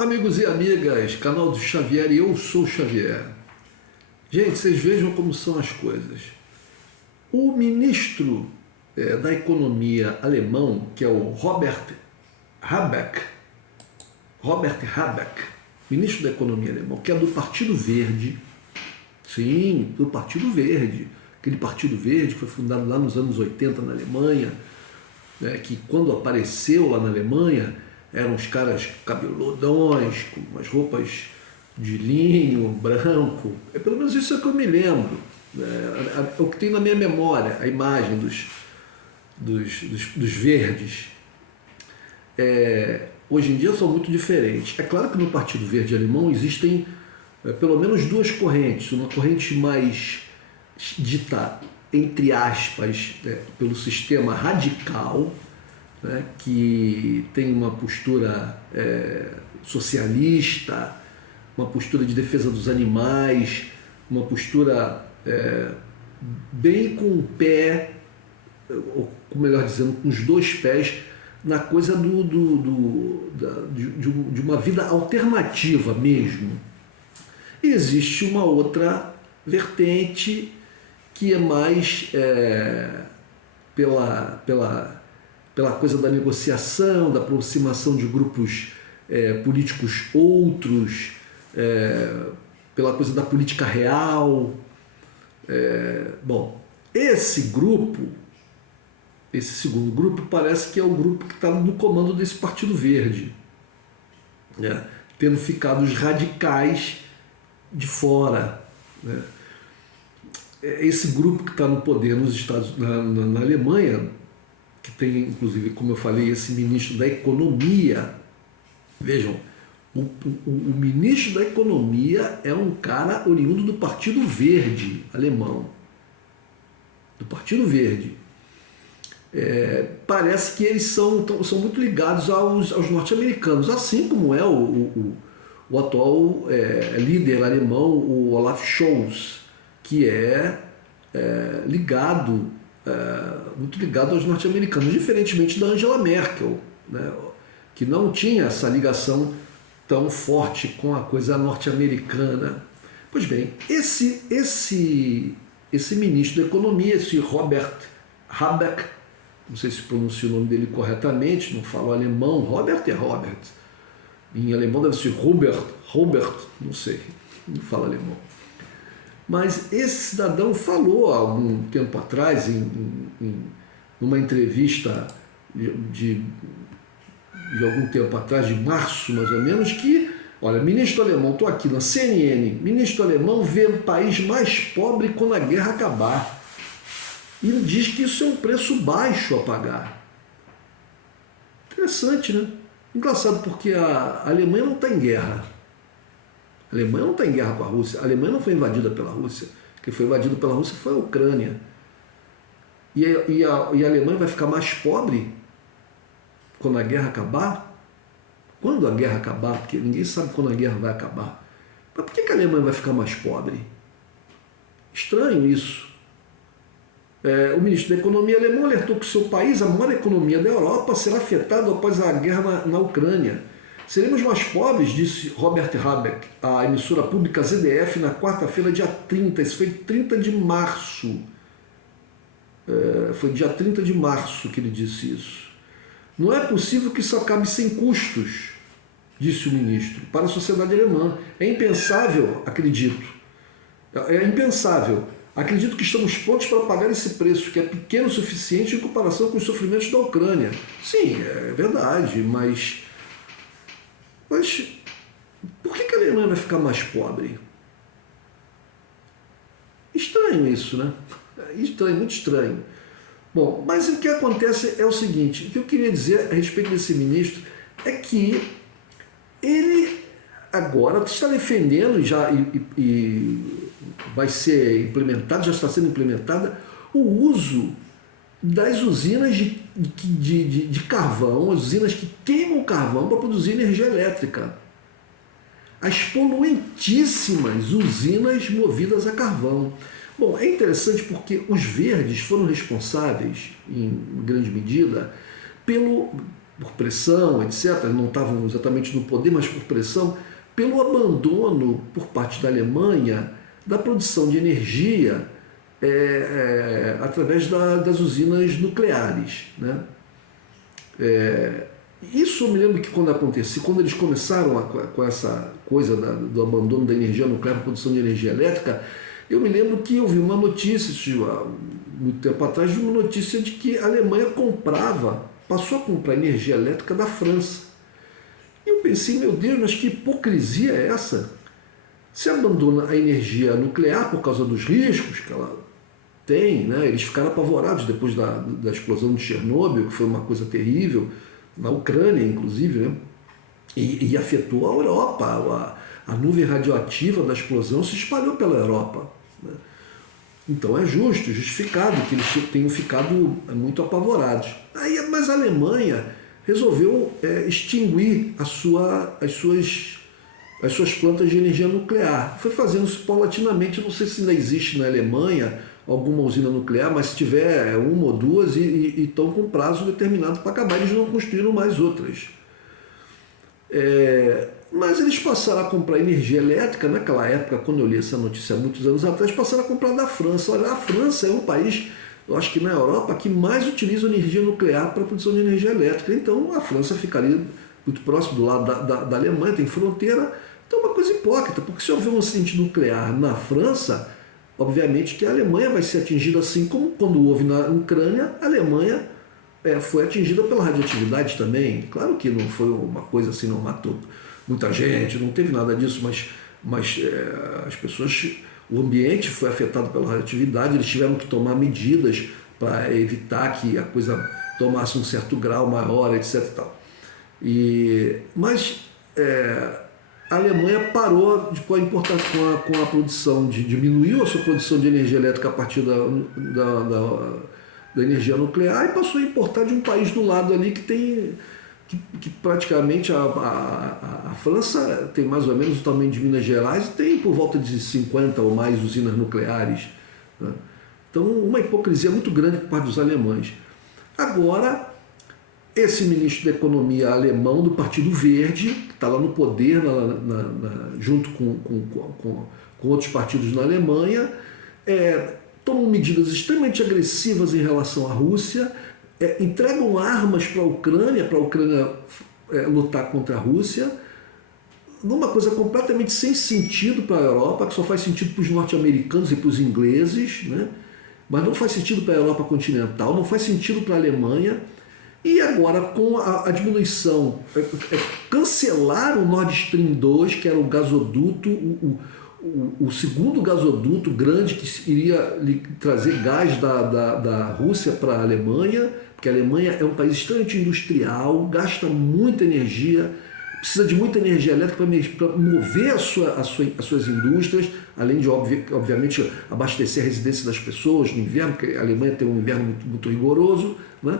Amigos e amigas, canal do Xavier e eu sou o Xavier. Gente, vocês vejam como são as coisas. O ministro da Economia alemão, que é o Robert Habeck, ministro da Economia alemão, que é do Partido Verde, sim, do Partido Verde, aquele Partido Verde que foi fundado lá nos anos 80 na Alemanha, né, que quando apareceu lá na Alemanha, eram os caras cabeludões, com umas roupas de linho, branco. Pelo menos isso é que eu me lembro. É o que tem na minha memória, a imagem dos verdes. Hoje em dia são muito diferentes. É claro que no Partido Verde Alemão existem pelo menos duas correntes. Uma corrente mais dita, entre aspas, pelo sistema radical, né, que tem uma postura socialista, uma postura de defesa dos animais, uma postura bem com o pé, ou melhor dizendo, com os dois pés, na coisa de uma vida alternativa mesmo. E existe uma outra vertente que é mais pela coisa da negociação, da aproximação de grupos políticos outros, pela coisa da política real. Bom, esse segundo grupo parece que é o grupo que está no comando desse Partido Verde, né? Tendo ficado os radicais de fora, né? Esse grupo que está no poder na Alemanha, que tem, inclusive, como eu falei, esse ministro da Economia. Vejam, o ministro da Economia é um cara oriundo do Partido Verde alemão. Do Partido Verde. Parece que eles são muito ligados aos norte-americanos, assim como é o atual líder alemão, o Olaf Scholz, que muito ligado aos norte-americanos, diferentemente da Angela Merkel, né, que não tinha essa ligação tão forte com a coisa norte-americana. Pois bem, esse ministro da Economia, esse Robert Habeck, não sei se pronuncia o nome dele corretamente, não falo alemão, Robert é Robert, em alemão deve ser Robert, não sei, não falo alemão. Mas esse cidadão falou há algum tempo atrás, numa entrevista de algum tempo atrás, de março mais ou menos, que, olha, ministro alemão, estou aqui na CNN, ministro alemão vê o país mais pobre quando a guerra acabar. E ele diz que isso é um preço baixo a pagar. Interessante, né? Engraçado, porque a Alemanha não está em guerra. A Alemanha não está em guerra com a Rússia. A Alemanha não foi invadida pela Rússia. Quem foi invadido pela Rússia foi a Ucrânia. E a Alemanha vai ficar mais pobre quando a guerra acabar? Quando a guerra acabar? Porque ninguém sabe quando a guerra vai acabar. Mas por que a Alemanha vai ficar mais pobre? Estranho isso. O ministro da Economia alemão alertou que o seu país, a maior economia da Europa, será afetado após a guerra na Ucrânia. Seremos mais pobres, disse Robert Habeck, à emissora pública ZDF, na quarta-feira, dia 30. Isso foi 30 de março. Foi dia 30 de março que ele disse isso. Não é possível que isso acabe sem custos, disse o ministro, para a sociedade alemã. É impensável, acredito. É impensável. Acredito que estamos prontos para pagar esse preço, que é pequeno o suficiente em comparação com os sofrimentos da Ucrânia. Sim, é verdade, mas por que a Alemanha vai ficar mais pobre? Estranho isso, né? Estranho, muito estranho. Bom, mas o que acontece é o seguinte, o que eu queria dizer a respeito desse ministro é que ele agora está defendendo e vai ser implementado, já está sendo implementada, o uso das usinas de carvão, as usinas que queimam carvão para produzir energia elétrica. As poluentíssimas usinas movidas a carvão. Bom, é interessante porque os verdes foram responsáveis, em grande medida, por pressão, etc., não estavam exatamente no poder, mas por pressão, pelo abandono por parte da Alemanha da produção de energia através das usinas nucleares, né? Isso eu me lembro que quando aconteceu, quando eles começaram com essa coisa do abandono da energia nuclear para a produção de energia elétrica, eu me lembro que eu vi uma notícia, muito tempo atrás, uma notícia de que a Alemanha passou a comprar energia elétrica da França. E eu pensei, meu Deus, mas que hipocrisia é essa? Se abandona a energia nuclear por causa dos riscos que ela tem, né? Eles ficaram apavorados depois da explosão de Chernobyl, que foi uma coisa terrível, na Ucrânia, inclusive, né? E afetou a Europa. A nuvem radioativa da explosão se espalhou pela Europa, né? Então é justificado que eles tenham ficado muito apavorados. Mas a Alemanha resolveu extinguir as suas plantas de energia nuclear. Foi fazendo isso paulatinamente. Não sei se ainda existe na Alemanha alguma usina nuclear, mas se tiver uma ou duas e estão com prazo determinado para acabar, eles não construíram mais outras. Mas eles passaram a comprar energia elétrica, naquela época, quando eu li essa notícia há muitos anos atrás, passaram a comprar da França. Olha, a França é um país, eu acho que na Europa, que mais utiliza energia nuclear para a produção de energia elétrica. Então a França ficaria muito próximo do lado da Alemanha, tem fronteira. Então é uma coisa hipócrita, porque se houver um acidente nuclear na França, obviamente que a Alemanha vai ser atingida, assim como quando houve na Ucrânia, a Alemanha foi atingida pela radioatividade também. Claro que não foi uma coisa assim, não matou muita gente, não teve nada disso, mas as pessoas, o ambiente foi afetado pela radioatividade, eles tiveram que tomar medidas para evitar que a coisa tomasse um certo grau maior, etc. E tal. Mas a Alemanha parou com a produção, diminuiu a sua produção de energia elétrica a partir da energia nuclear e passou a importar de um país do lado ali que praticamente a França tem mais ou menos o tamanho de Minas Gerais e tem por volta de 50 ou mais usinas nucleares, né? Então, uma hipocrisia muito grande por parte dos alemães. Agora, esse ministro da Economia alemão do Partido Verde, que está lá no poder, junto com outros partidos na Alemanha, tomam medidas extremamente agressivas em relação à Rússia, entregam armas para a Ucrânia lutar contra a Rússia, numa coisa completamente sem sentido para a Europa, que só faz sentido para os norte-americanos e para os ingleses, né? Mas não faz sentido para a Europa continental, não faz sentido para a Alemanha. E agora, com a diminuição, cancelaram o Nord Stream 2, que era o gasoduto, o segundo gasoduto grande que iria trazer gás da Rússia para a Alemanha, porque a Alemanha é um país extremamente industrial, gasta muita energia, precisa de muita energia elétrica para mover as suas indústrias, além de, obviamente, abastecer a residência das pessoas no inverno, porque a Alemanha tem um inverno muito, muito rigoroso, né?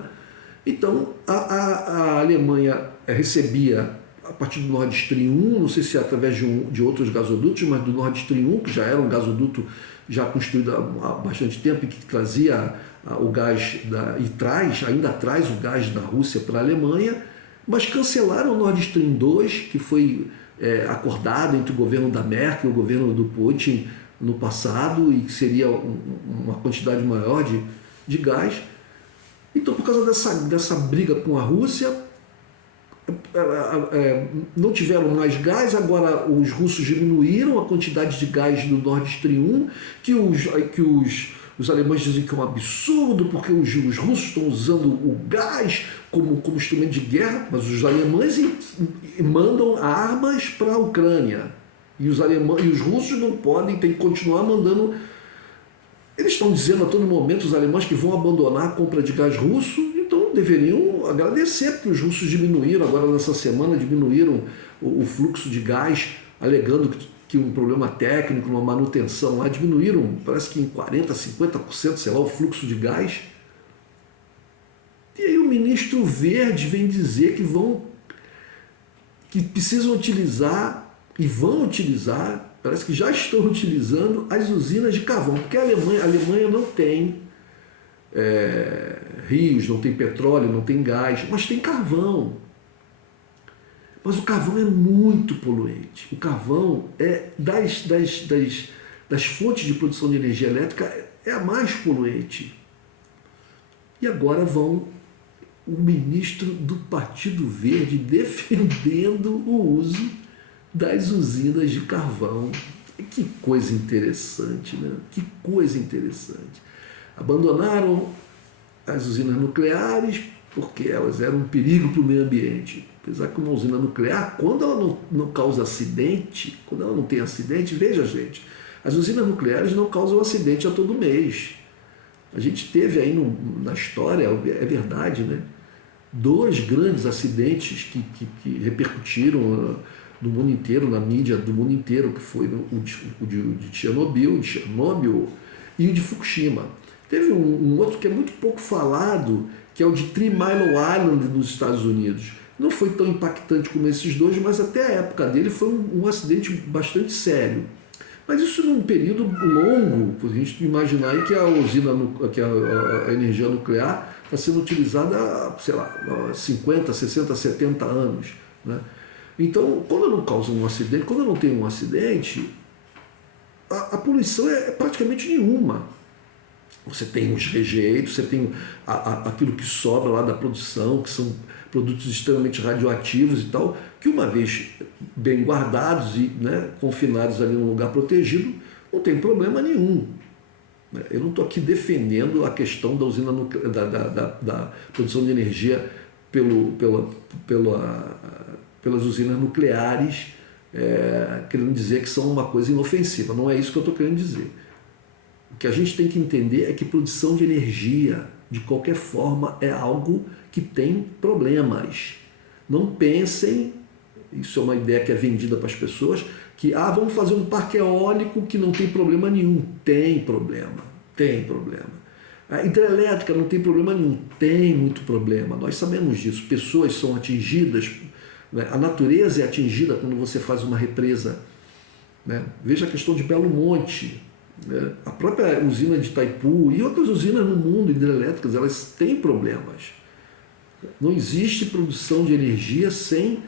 Então, a Alemanha recebia, a partir do Nord Stream 1, não sei se é através de outros gasodutos, mas do Nord Stream 1, que já era um gasoduto já construído há bastante tempo e que trazia o gás, ainda traz o gás da Rússia para a Alemanha, mas cancelaram o Nord Stream 2, que foi acordado entre o governo da Merkel e o governo do Putin no passado, e que seria uma quantidade maior de gás. Então, por causa dessa briga com a Rússia, não tiveram mais gás. Agora os russos diminuíram a quantidade de gás do Nord Stream 1, que os alemães dizem que é um absurdo, porque os russos estão usando o gás como instrumento de guerra, mas os alemães mandam armas para a Ucrânia. E os russos não podem, tem que continuar mandando. Eles estão dizendo a todo momento, os alemães, que vão abandonar a compra de gás russo, então deveriam agradecer, porque os russos diminuíram, agora nessa semana, diminuíram o fluxo de gás, alegando que um problema técnico, uma manutenção lá, diminuíram, parece que em 40%, 50%, sei lá, o fluxo de gás. E aí o ministro Verde vem dizer que precisam utilizar, e vão utilizar, parece que já estão utilizando as usinas de carvão, porque a Alemanha não tem rios, não tem petróleo, não tem gás, mas tem carvão. Mas o carvão é muito poluente. O carvão das fontes de produção de energia elétrica é a mais poluente. E agora vão o ministro do Partido Verde defendendo o uso das usinas de carvão. Que coisa interessante, né? Que coisa interessante. Abandonaram as usinas nucleares porque elas eram um perigo para o meio ambiente. Apesar que uma usina nuclear, quando ela não causa acidente, quando ela não tem acidente, veja, gente, as usinas nucleares não causam acidente a todo mês. A gente teve aí na história, é verdade, né? 2 grandes acidentes que repercutiram no mundo inteiro, na mídia do mundo inteiro, que foi o de Chernobyl e o de Fukushima. Teve um outro que é muito pouco falado, que é o de Three Mile Island nos Estados Unidos. Não foi tão impactante como esses 2, mas até a época dele foi um acidente bastante sério. Mas isso num período longo, para a gente imaginar aí que a energia nuclear está sendo utilizada há, sei lá, 50, 60, 70 anos. Né? Então, quando não causa um acidente, quando não tem um acidente, a poluição é praticamente nenhuma. Você tem os rejeitos, você tem aquilo que sobra lá da produção, que são produtos extremamente radioativos e tal, que uma vez bem guardados e, né, confinados ali num lugar protegido, não tem problema nenhum. Eu não estou aqui defendendo a questão da usina da produção de energia pelas usinas nucleares, querendo dizer que são uma coisa inofensiva. Não é isso que eu estou querendo dizer. O que a gente tem que entender é que produção de energia, de qualquer forma, é algo que tem problemas. Não pensem, isso é uma ideia que é vendida para as pessoas, que vamos fazer um parque eólico que não tem problema nenhum. Tem problema, tem problema. A hidrelétrica não tem problema nenhum, tem muito problema. Nós sabemos disso. Pessoas são atingidas, né? A natureza é atingida quando você faz uma represa. Né? Veja a questão de Belo Monte. A própria usina de Itaipu e outras usinas no mundo hidrelétricas, elas têm problemas. Não existe produção de energia sem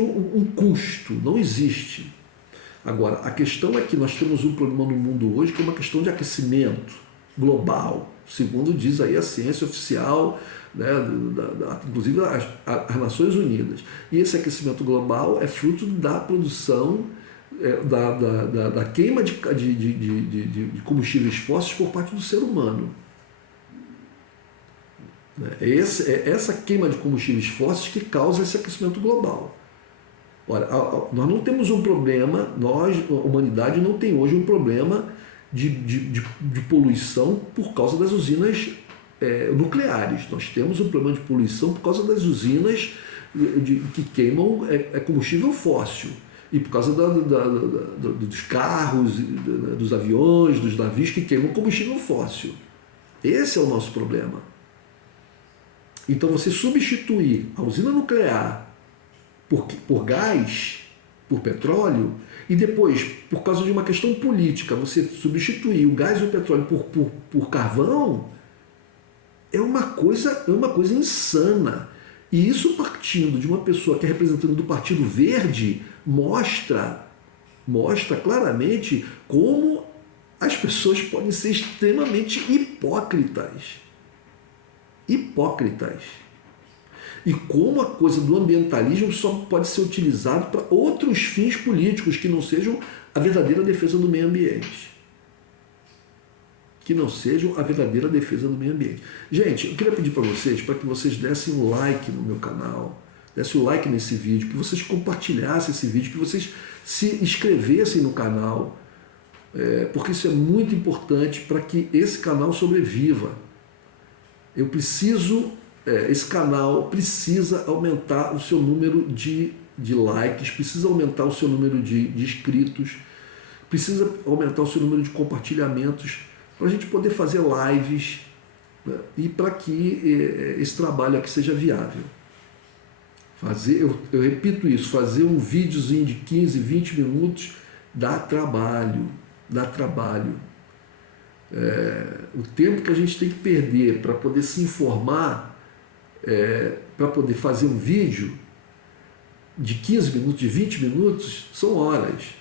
um custo, não existe. Agora, a questão é que nós temos um problema no mundo hoje que é uma questão de aquecimento global, segundo diz aí a ciência oficial, né, inclusive as Nações Unidas. E esse aquecimento global é fruto da produção da queima de combustíveis fósseis por parte do ser humano. É essa queima de combustíveis fósseis que causa esse aquecimento global. Ora, nós não temos um problema, a humanidade não tem hoje um problema de poluição por causa das usinas nucleares. Nós temos um problema de poluição por causa das usinas que queimam combustível fóssil. E por causa dos carros, dos aviões, dos navios que queimam combustível fóssil. Esse é o nosso problema. Então você substituir a usina nuclear por gás, por petróleo, e depois, por causa de uma questão política, você substituir o gás e o petróleo por carvão, é uma coisa insana. E isso partindo de uma pessoa que é representante do Partido Verde, mostra claramente como as pessoas podem ser extremamente hipócritas. E como a coisa do ambientalismo só pode ser utilizado para outros fins políticos que não sejam a verdadeira defesa do meio ambiente. Gente, eu queria pedir para que vocês dessem um like no meu canal, dessem um like nesse vídeo, que vocês compartilhassem esse vídeo, que vocês se inscrevessem no canal, porque isso é muito importante para que esse canal sobreviva. Esse canal precisa aumentar o seu número de likes, precisa aumentar o seu número de inscritos, precisa aumentar o seu número de compartilhamentos, para a gente poder fazer lives, né, e para que esse trabalho aqui seja viável. Eu repito isso, fazer um videozinho de 15, 20 minutos dá trabalho. O tempo que a gente tem que perder para poder se informar, para poder fazer um vídeo de 15 minutos, de 20 minutos, são horas.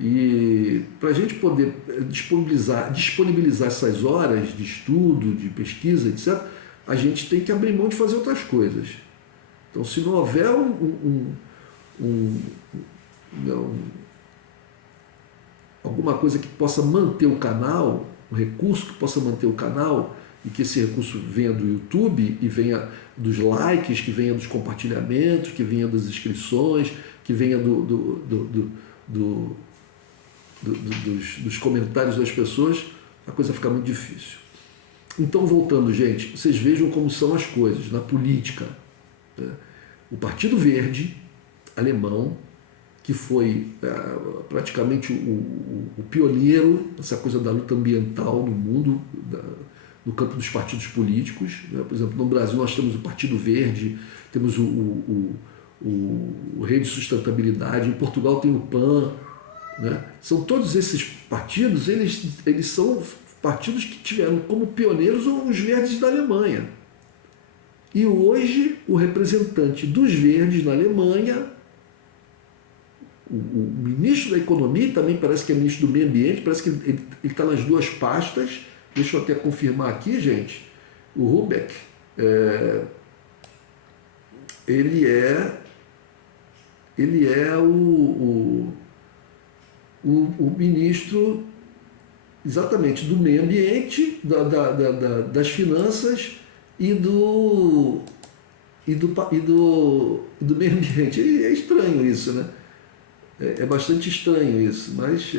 E para a gente poder disponibilizar essas horas de estudo, de pesquisa, etc., a gente tem que abrir mão de fazer outras coisas. Então, se não houver alguma coisa que possa manter o canal, um recurso que possa manter o canal, e que esse recurso venha do YouTube e venha dos likes, que venha dos compartilhamentos, que venha das inscrições, que venha dos comentários das pessoas, a coisa fica muito difícil. Então, voltando, gente, vocês vejam como são as coisas na política. Né? O Partido Verde alemão, que foi praticamente o pioneiro nessa coisa da luta ambiental no mundo, no campo dos partidos políticos. Né? Por exemplo, no Brasil nós temos o Partido Verde, temos o Rede de Sustentabilidade, em Portugal tem o PAN. Né? São todos esses partidos, eles são partidos que tiveram como pioneiros os verdes da Alemanha. E hoje o representante dos verdes na Alemanha, o ministro da Economia, também parece que é ministro do Meio Ambiente, parece que ele está nas duas pastas. Deixa eu até confirmar aqui, gente. O Habeck, ele é o ministro exatamente do Meio Ambiente, das Finanças e do Meio Ambiente. É estranho isso, né? É bastante estranho isso, mas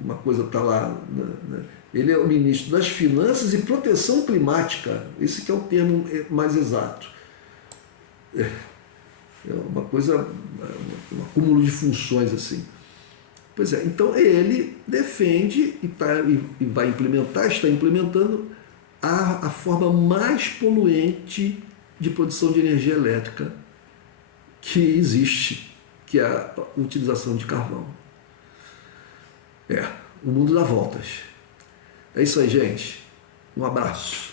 uma coisa está lá. Né? Ele é o ministro das Finanças e Proteção Climática. Esse que é o termo mais exato. É uma coisa, um acúmulo de funções assim. Pois é, então ele defende e vai implementar, está implementando a forma mais poluente de produção de energia elétrica que existe, que é a utilização de carvão. O mundo dá voltas. É isso aí, gente. Um abraço.